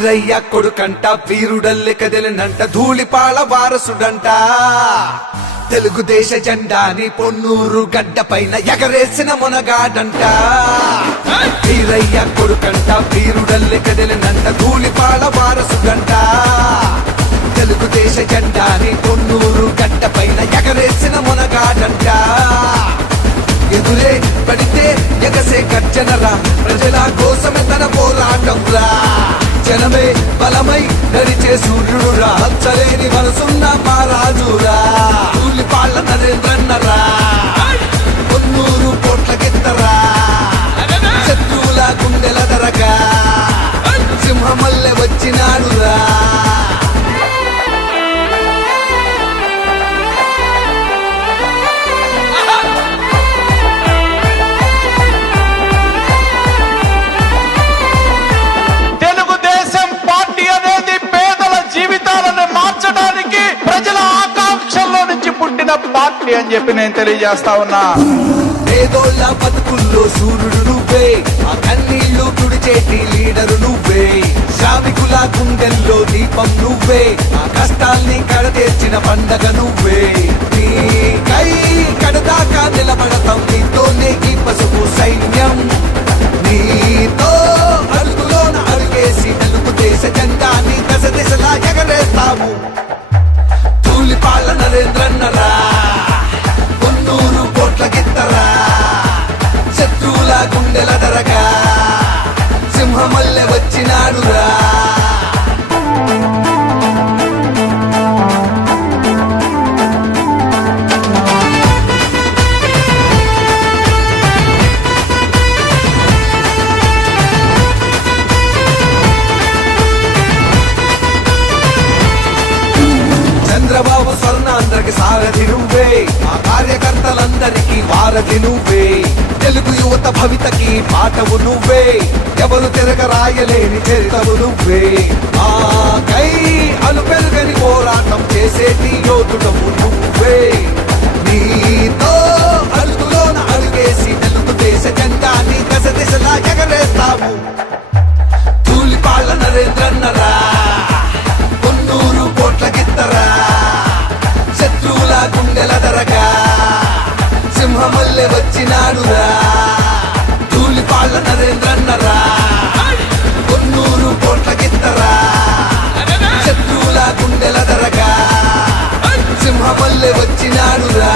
వీరయ్య కొడుకంట వీరుడల్లె కదిలినంట ధూళిపాళ వారసుడంట తెలుగుదేశ జెండాని పొన్నూరు గడ్డ పైన ఎగరేసిన మునగాడంట వీరయ్య కొడుకంట వీరుడల్లె కదిలినంట ధూళిపాళ వారసుడంట తెలుగుదేశ జెండాని పొన్నూరు గడ్డ పైన ఎగరేసిన మునగాడంట ఎదురే పడితే ఎగసే గర్జనరా ప్రజల కోసమే తన పోరాటంరా జనమే బలమై నడిచే సూర్యుడురా హచ్చలేని మనసున్న మహారాజురా తూలిపాళ్ళ నరేంద్రన్నరా కొన్నూరు కోట్ల గిత్తరా శత్రువుల గుండెల దరగా సింహమల్లె వచ్చినాడురా పార్టీ అని చెప్పి నేను తెలియజేస్తా ఉన్నా. పేదోళ్ళ బతుకుల్లో సూర్యుడు నువ్వే, ఆ కన్నీళ్లు తుడిచేటి లీడరు నువ్వే, శ్రామికుల గుండెల్లో దీపం నువ్వే, ఆ కష్టాల్ని కడతీర్చిన పండగ నువ్వే. నీకై కడదాకా నిలబడతాం, నీతోనే ఈ పసుపు సైన్యం, నీతో అడుగులోన అడుగేసి తెలుగుదేశ జెండాని దశ దిశలా ఎగరేస్తాము. తూలిపాళ్ళ నరేంద్రన్నరా కొన్నూరు కోట్ల గిత్తరా శత్రువుల గుండెల దరగా సింహమల్లె వచ్చినాడురా. చంద్రబాబు స్వర్ణాంధ్రకి సారథి నువ్వే, ఆ కార్యకర్తలందరికీ వారధి నువ్వే, తెలుగు యువత భవితకి పాఠవు నువ్వే, ఎవరు తిరగరాయలేని చరితవు నువ్వే, ఆకై అలుపెరుగని పోరాటం చేసేటి యోధుడవు నువ్వే. నీతో అడుగులోన అడుగేసి తెలుగుదేశ జెండాని దశ దిశలా ఎగరేస్తాము. తూలిపాళ్ళ నరేంద్రన్నరా కొన్నూరు కోట్ల గిత్తరా శత్రువుల గుండెల దరగా సింహమల్లె వచ్చినాడురా. తూలిపాళ్ళ నరేంద్రన్నరా కొన్నూరు కోట్ల గిత్తరా శత్రువుల గుండెల దరగా సింహమల్లె వచ్చినాడురా.